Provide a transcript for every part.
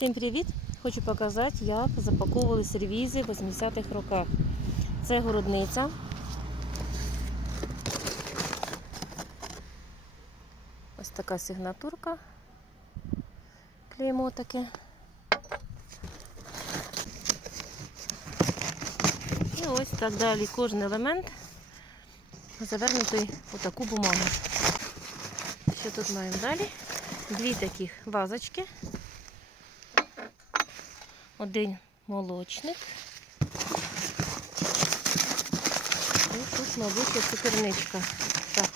Всім привіт! Хочу показати, як запаковували сервізи в 80-х роках. Це городниця. Ось така сигнатурка. Клеймо таке. І ось так далі кожен елемент завернутий у таку бумагу. Що тут маємо далі? Дві таких вазочки. Один молочник. І тут, мабуть, є цукерничка. Так.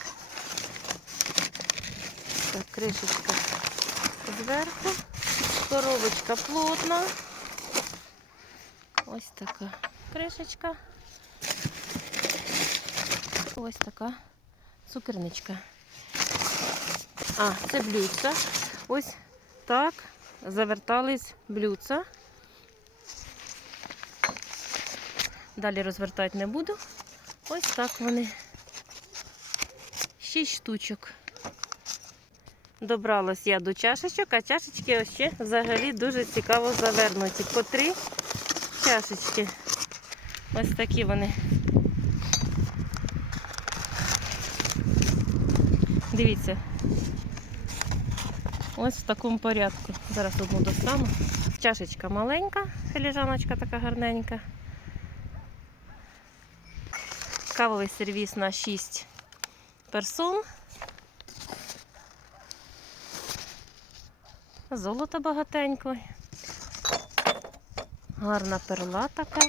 Так, кришечка зверху. Коробочка плотна. Ось така кришечка. Ось така цукерничка. А, це блюдца. Ось так завертались блюдца. Далі розвертати не буду. Ось так вони. Шість штучок. Добралась я до чашечок, а чашечки ось ще взагалі дуже цікаво завернуті. По три чашечки. Ось такі вони. Дивіться. Ось в такому порядку. Зараз одну достану. Чашечка маленька, філіжаночка така гарненька. Кавовий сервіс на 6 персон. Золото багатенько. Гарна перла така.